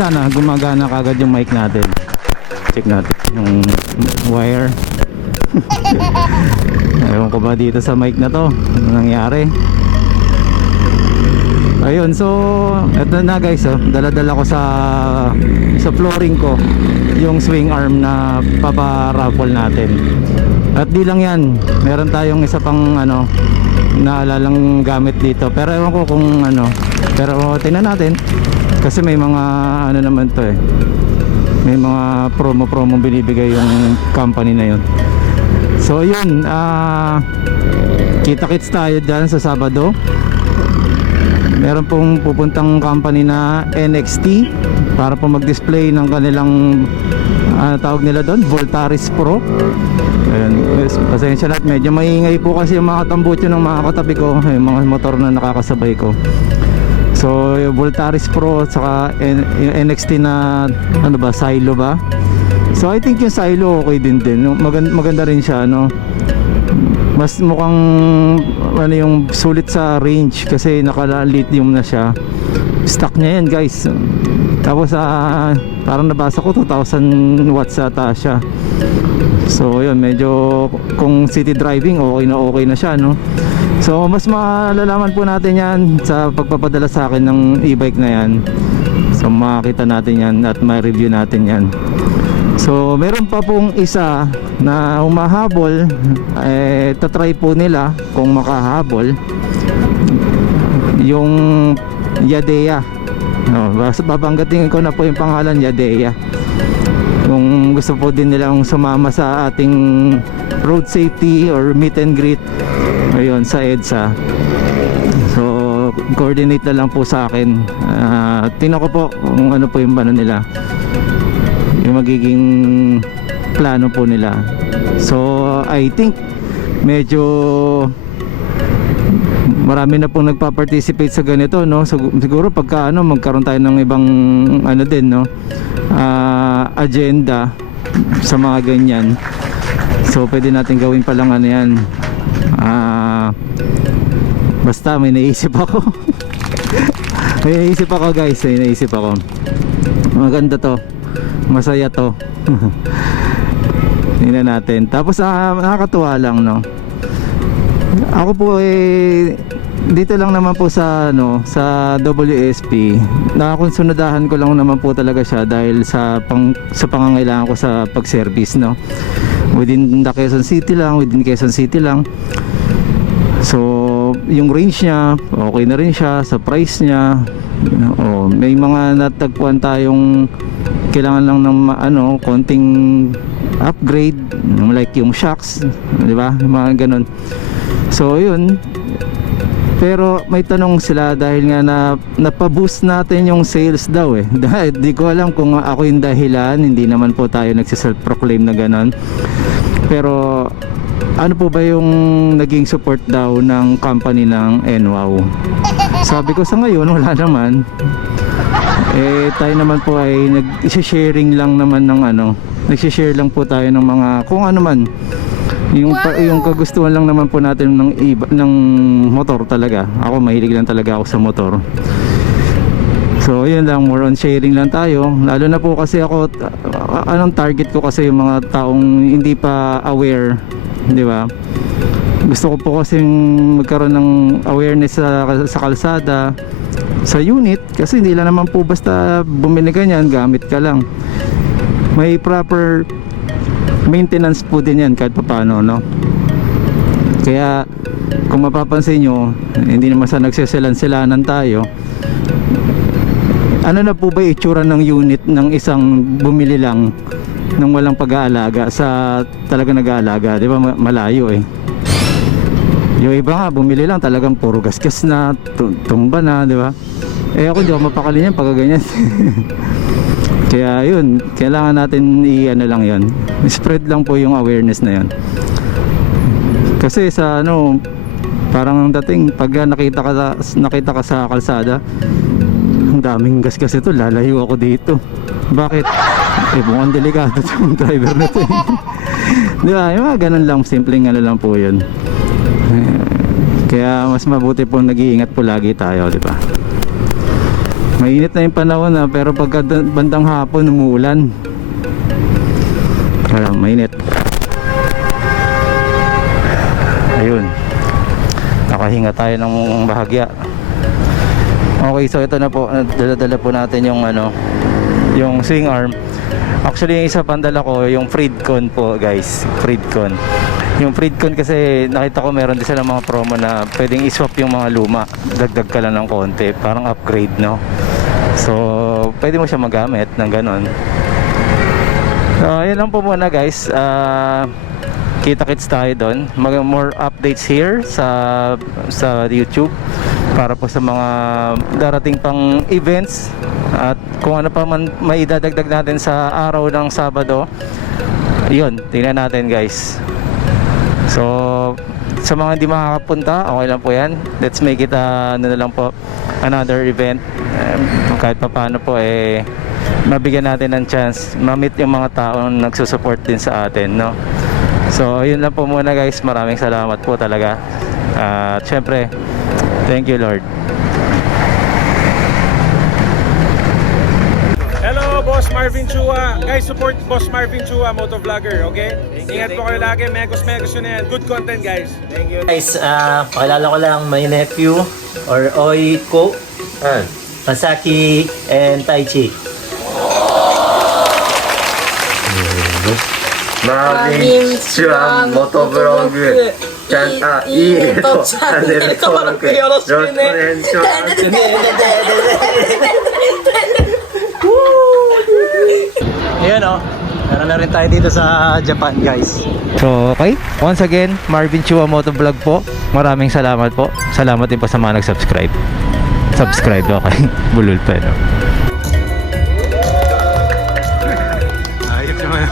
sana gumagana kagad yung mic natin. Check natin yung wire. Ewan ko ba dito sa mic na to ano nangyari. Ayun, so eto na guys, dala-dala ko sa flooring ko yung swing arm na papa-raffle natin. At di lang yan, meron tayong isa pang ano naalalang gamit dito, pero ewan ko kung ano, pero tingnan natin kasi may mga ano naman to may mga promo binibigay yung company na yun. So yun, kita-kits tayo dyan sa Sabado. Meron pong pupuntang company na NXT para po mag-display ng kanilang tawag nila doon, Voltaris Pro. Ayun, pasensya na, medyo maingay po kasi yung mga tambutso ng mga katabi ko, yung mga motor na nakakasabay ko. So yung Voltaris Pro at saka yung NXT na ano ba, Silo ba? So I think yung Silo okay din. Maganda rin siya, no? Mas mukhang ano yung sulit sa range kasi naka-lithium na siya. Stock niya yan guys. Tapos parang nabasa ko 2000 watts ata siya. So yun, medyo kung city driving okay na siya, no? So mas malalaman po natin yan sa pagpapadala sa akin ng e-bike na yan. So makakita natin yan at ma-review natin yan. So meron pa pong isa na humahabol, tatry po nila kung makahabol yung Yadea. Babanggatin ko na po yung pangalan, Yadea. Kung gusto po din nilang sumama sa ating road safety or meet and greet ayun sa EDSA, so coordinate na lang po sa akin. Tingnan ko po kung ano po yung ano nila, yung magiging plano po nila. So I think medyo marami na pong nagpa-participate sa ganito, no? So, siguro pagka ano, magkaroon tayo ng ibang ano din, no? Agenda sa mga ganyan. So pwede natin gawin pa lang ano yan. Basta may naisip ako. May naisip ako guys, may naisip ako. Maganda to, masaya to. Tingnan natin. Tapos nakakatuwa lang, no? Ako po dito lang naman po sa ano, sa WSP. Nakakonsunadahan ko lang naman po talaga siya dahil sa pangangailangan ko sa pag-service, no? Within the Quezon City lang. So yung range niya okay na rin siya, sa price niya. May mga natagpuan tayong kailangan lang ng ano, konting upgrade, like yung shocks, di ba? Mga ganun. So yun, pero may tanong sila dahil nga napaboost natin yung sales daw dahil di ko alam kung ako yung dahilan, hindi naman po tayo nagsiself-proclaim na ganon. Pero ano po ba yung naging support daw ng company ng NWOW? Sabi ko sa ngayon wala naman. Tayo naman po ay nag-sharing lang naman ng ano, nag-share lang po tayo ng mga kung ano man yung kagustuhan lang naman po natin ng motor talaga. Ako mahilig lang talaga ako sa motor. So yun lang, more on sharing lang tayo. Lalo na po kasi ako, anong target ko kasi yung mga taong hindi pa aware, di ba? Gusto ko po kasi magkaroon ng awareness sa kalsada, sa unit, kasi hindi lang naman po basta bumili ka niyan, gamit ka lang. May proper maintenance po din yan kahit paano, no? Kaya kung mapapansin nyo, hindi naman sa nagseselan-selanan tayo. Ano na po ba itsura ng unit ng isang bumili lang ng walang pag-aalaga sa talaga nag-aalaga, di ba? Malayo yung iba nga bumili lang talagang puro gasgas na, tumba na, di ba? Ako di ako mapakali niyan pag ganyan. Kaya yun, kailangan natin i-ano lang yun, spread lang po yung awareness na yun. Kasi sa ano, parang dating pag nakita ka sa kalsada, ang daming gasgas ito, lalayo ako dito. Bakit? Mukhang delikado yung driver na ito. Di ba? Yung mga ganun lang, simpleng ano lang po yun. Kaya mas mabuti po nag-iingat po lagi tayo, di ba? Mainit na yung panahon na, pero pagka bandang hapon umuulan. Kaya mainit. Ayun. Nakahinga tayo ng bahagya. Okay, so ito na po. Dala-dala po natin yung yung swing arm. Actually, yung isa pang dala ko, yung Freedcon po, guys. Freedcon. Yung Freedcon kasi nakita ko meron din sila mga promo na pwedeng iswap yung mga luma. Dagdag ka lang ng konti, parang upgrade, no? So, pwede mo siya magamit ng ganon. So, yun lang po muna, guys. Kita-kits tayo doon. More updates here sa YouTube para po sa mga darating pang events at kung ano pa man may idadagdag natin sa araw ng Sabado. Yun, tingnan natin, guys. So, sa mga hindi makakapunta, okay lang po yan. Let's make it na lang po another event. Kahit pa paano po mabigyan natin ng chance ma-meet yung mga taong nagsusupport din sa atin, no? So, yun lang po muna, guys. Maraming salamat po talaga. At syempre, thank you, Lord. Hello, Boss Marvin Chua. Guys, support Boss Marvin Chua, motovlogger, okay? Ingat po kayo lagi. Megos yun yan. Good content, guys. Thank you. Guys, pakilala ko lang my nephew or Oiko, Masaki and Taichi. Marvin Chua Motovlog チャンいいねとチャンネル登録よろしくお願いします。 Ayan o, meron na rin tayo dito sa Japan, guys. So, okay. Once again, Marvin Chua Motovlog po. Maraming salamat po. Salamat din po sa mga nag-subscribe. Subscribe, okay. Bulol pa, no? Ayop naman.